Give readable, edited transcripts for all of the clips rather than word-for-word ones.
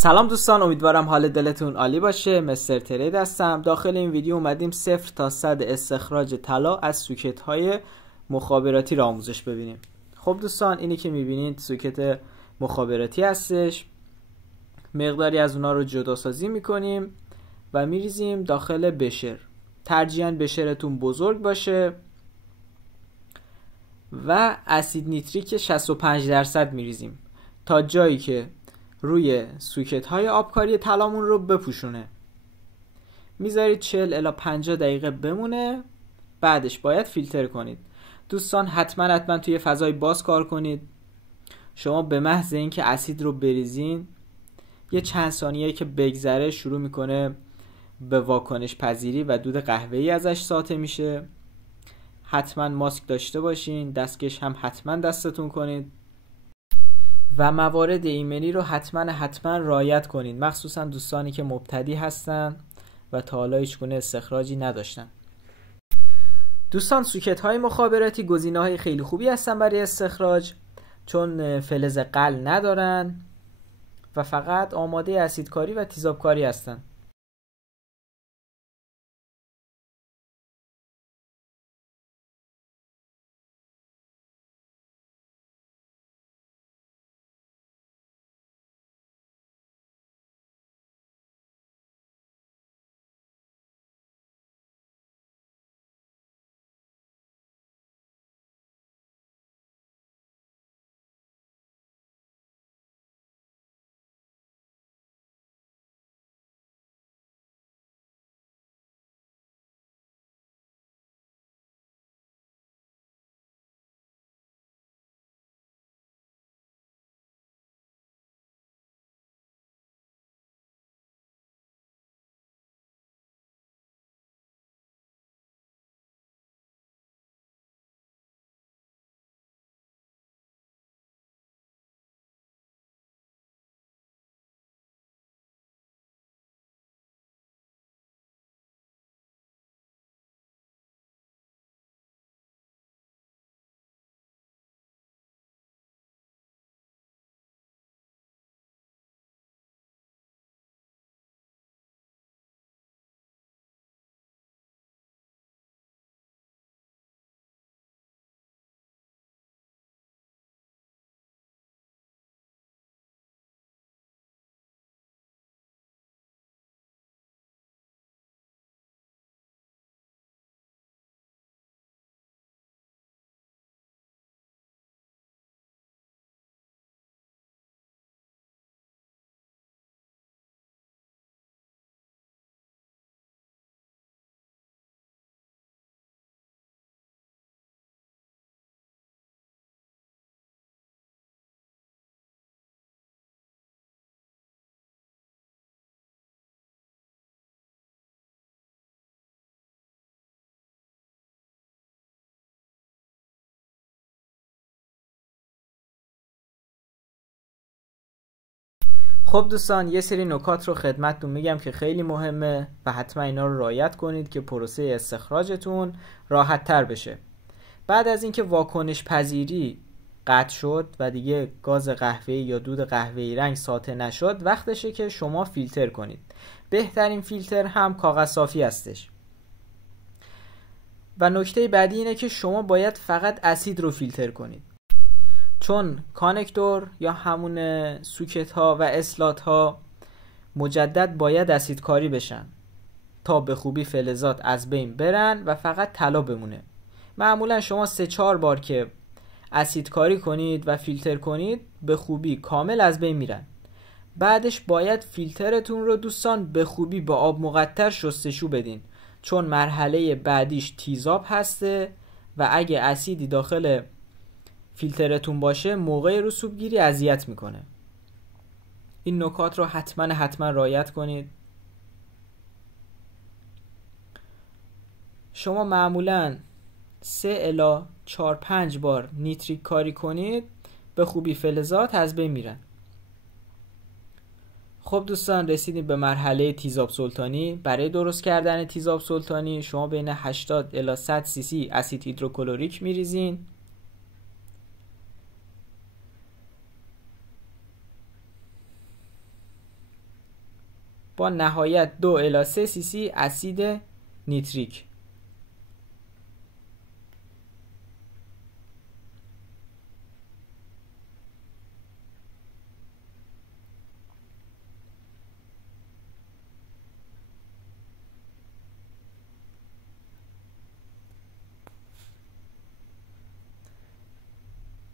سلام دوستان، امیدوارم حال دلتون عالی باشه. مستر ترید هستم. داخل این ویدیو اومدیم 0 تا 100 استخراج طلا از سوکت های مخابراتی را آموزش ببینیم. خب دوستان، اینی که میبینید سوکت مخابراتی هستش. مقداری از اونا رو جدا سازی میکنیم و میریزیم داخل بشر. ترجیحاً بشرتون بزرگ باشه و اسید نیتریک 65% میریزیم تا جایی که روی سوکت های آبکاری طلامون رو بپوشونه. میذارید 40 الی 50 دقیقه بمونه. بعدش باید فیلتر کنید. دوستان حتما توی فضای باز کار کنید. شما به محض اینکه اسید رو بریزین یه چند ثانیه که بگذره شروع میکنه به واکنش پذیری و دود قهوه‌ای ازش ساطع میشه. حتما ماسک داشته باشین. دستکش هم حتما دستتون کنید و موارد ایمنی رو حتما رعایت کنید، مخصوصا دوستانی که مبتدی هستن و تا حالا هیچ گونه استخراجی نداشتن. دوستان، سوکت های مخابراتی گزینه های خیلی خوبی هستن برای استخراج، چون فلز قل ندارن و فقط آماده اسیدکاری و تیزابکاری هستن. خب دوستان، یه سری نکات رو خدمتتون میگم که خیلی مهمه و حتما اینا رو رعایت کنید که پروسه استخراجتون راحت تر بشه. بعد از اینکه واکنش پذیری قطع شد و دیگه گاز قهوه‌ای یا دود قهوه‌ای رنگ ساطع نشد، وقتشه که شما فیلتر کنید. بهترین فیلتر هم کاغذ صافی هستش. و نکته بعدی اینه که شما باید فقط اسید رو فیلتر کنید، چون کانکتور یا همون سوکت ها و اسلات ها مجدد باید اسیدکاری بشن تا به خوبی فلزات از بین برن و فقط طلا بمونه. معمولا شما 3-4 بار که اسیدکاری کنید و فیلتر کنید به خوبی کامل از بین میرن. بعدش باید فیلترتون رو دوستان به خوبی با آب مقطر شستشو بدین، چون مرحله بعدیش تیزاب هسته و اگه اسیدی داخل فیلترتون باشه موقع رسوبگیری اذیت میکنه. این نکات رو حتما رعایت کنید. شما معمولا 3 الی 4-5 بار نیتریک کاری کنید به خوبی فلزات از بین میرن. خب دوستان، رسیدیم به مرحله تیزاب سلطانی. برای درست کردن تیزاب سلطانی شما بین 80 الی 100 سی سی اسید هیدروکلوریک میریزین. با نهایت 2 الی 3 سی سی اسید نیتریک.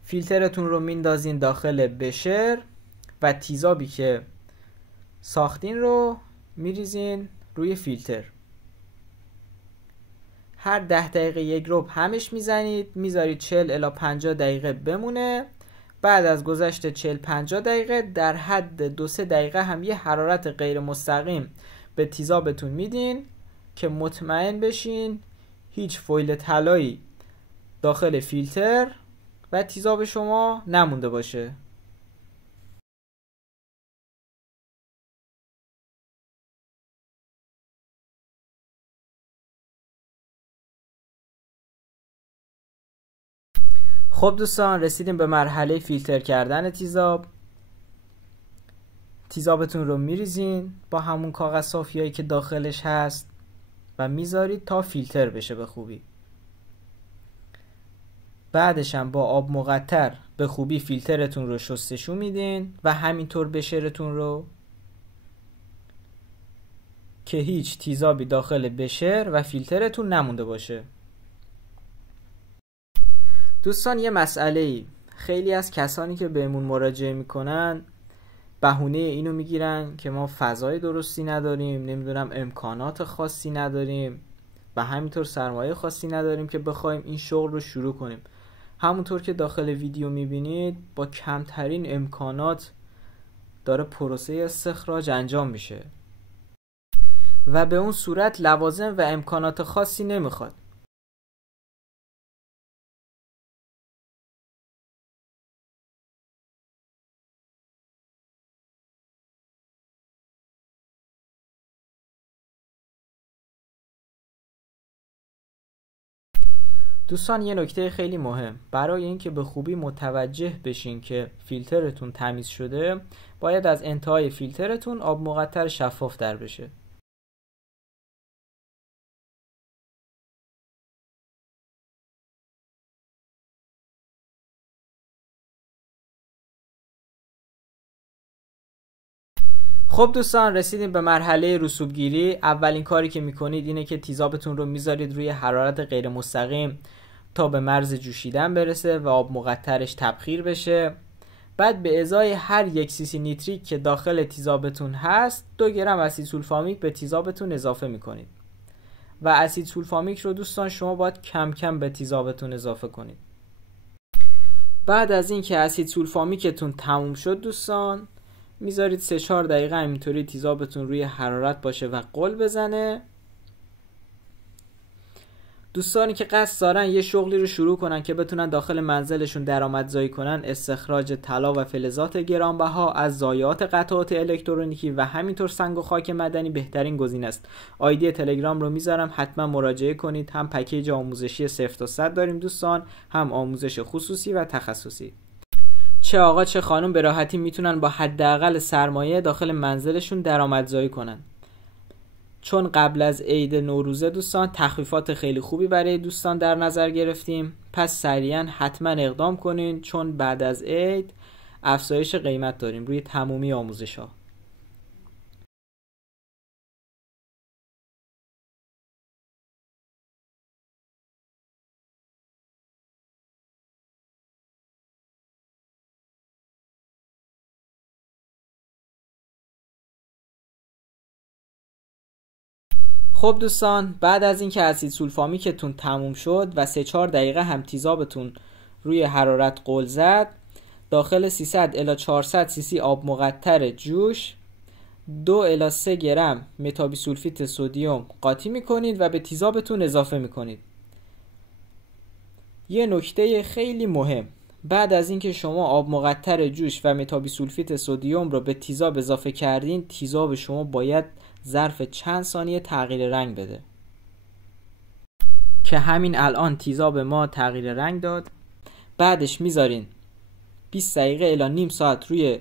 فیلترتون رو میندازین داخل بشر و تیزابی که ساختین رو میریزین روی فیلتر. هر 10 دقیقه یک ربع همش میزنید، میذارید 40 الی 50 دقیقه بمونه. بعد از گذشت 40-50 دقیقه در حد 2-3 دقیقه هم یه حرارت غیر مستقیم به تیزابتون میدین که مطمئن بشین هیچ فویل طلایی داخل فیلتر و تیزاب شما نمونده باشه. خب دوستان، رسیدیم به مرحله فیلتر کردن تیزاب. تیزابتون رو میریزین با همون کاغذ صافیایی که داخلش هست و میذارید تا فیلتر بشه به خوبی. بعدش هم با آب مقطر به خوبی فیلترتون رو شستشو میدین و همینطور بشرتون رو که هیچ تیزابی داخل بشر و فیلترتون نمونده باشه. دوستان، یه مسئله‌ای، خیلی از کسانی که بهمون مراجعه میکنن بهونه اینو میگیرن که ما فضای درستی نداریم، نمیدونم امکانات خاصی نداریم و همینطور سرمایه خاصی نداریم که بخوایم این شغل رو شروع کنیم. همونطور که داخل ویدیو میبینید با کمترین امکانات داره پروسه استخراج انجام میشه و به اون صورت لوازم و امکانات خاصی نمیخواد. دوستان، یه نکته خیلی مهم برای اینکه به خوبی متوجه بشین که فیلترتون تمیز شده، باید از انتهای فیلترتون آب مقطر شفاف در بشه. خب دوستان، رسیدیم به مرحله رسوبگیری. اولین کاری که میکنید اینه که تیزابتون رو میذارید روی حرارت غیر مستقیم تا به مرز جوشیدن برسه و آب مقطرش تبخیر بشه. بعد به ازای هر 1 سی سی نیتریک که داخل تیزابتون هست 2 گرم اسید سولفامیک به تیزابتون اضافه میکنید و اسید سولفامیک رو دوستان شما باید کم کم به تیزابتون اضافه کنید. بعد از اینکه اسید سولفامیکتون تموم شد دوستان، میذارید 3-4 دقیقه همینطوری تیزابتون روی حرارت باشه و غل بزنه. دوستانی که قصد دارن یه شغلی رو شروع کنن که بتونن داخل منزلشون درآمدزایی کنن، استخراج طلا و فلزات گرانبها از ضایعات قطعات الکترونیکی و همینطور سنگ و خاک معدنی بهترین گزینه است. آیدی تلگرام رو میذارم، حتما مراجعه کنید. هم پکیج آموزشی 0 تا 100 داریم دوستان، هم آموزش خصوصی و تخصصی. چه آقا چه خانم به راحتی میتونن با حداقل سرمایه داخل منزلشون درآمدزایی کنن. چون قبل از عید نوروزه دوستان تخفیفات خیلی خوبی برای دوستان در نظر گرفتیم، پس سریعا حتما اقدام کنین چون بعد از عید افزایش قیمت داریم روی تمامی آموزش ها. خب دوستان، بعد از اینکه اسید سولفامیکتون تموم شد و 3-4 دقیقه هم تیزابتون روی حرارت غل زد، داخل 300 الی 400 سی سی آب مقطر جوش 2 الی 3 گرم متابیسولفیت سدیم قاطی میکنید و به تیزابتون اضافه میکنید. یه نکته خیلی مهم، بعد از اینکه شما آب مقطر جوش و متابیسولفیت سدیم رو به تیزاب اضافه کردین، تیزاب شما باید ظرف چند ثانیه تغییر رنگ بده که همین الان تیزاب ما تغییر رنگ داد. بعدش میذارین 20 دقیقه الی نیم ساعت روی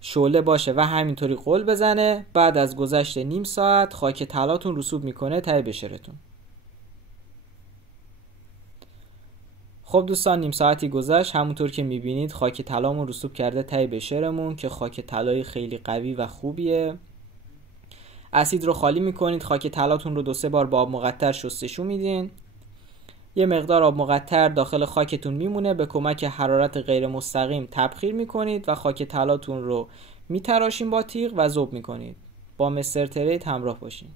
شعله باشه و همینطوری قل بزنه. بعد از گذشت نیم ساعت خاک طلاتون رسوب میکنه ته بشرتون. خب دوستان، نیم ساعتی گذشت. همونطور که میبینید خاک طلامون رسوب کرده ته بشرمون که خاک طلای خیلی قوی و خوبیه. اسید رو خالی میکنید. خاک طلاتون رو 2-3 بار با آب مقطر شستشو میدین. یه مقدار آب مقطر داخل خاکتون میمونه. به کمک حرارت غیر مستقیم تبخیر میکنید و خاک طلاتون رو میتراشین با تیغ و ذوب میکنید. با مستر تریت همراه باشین.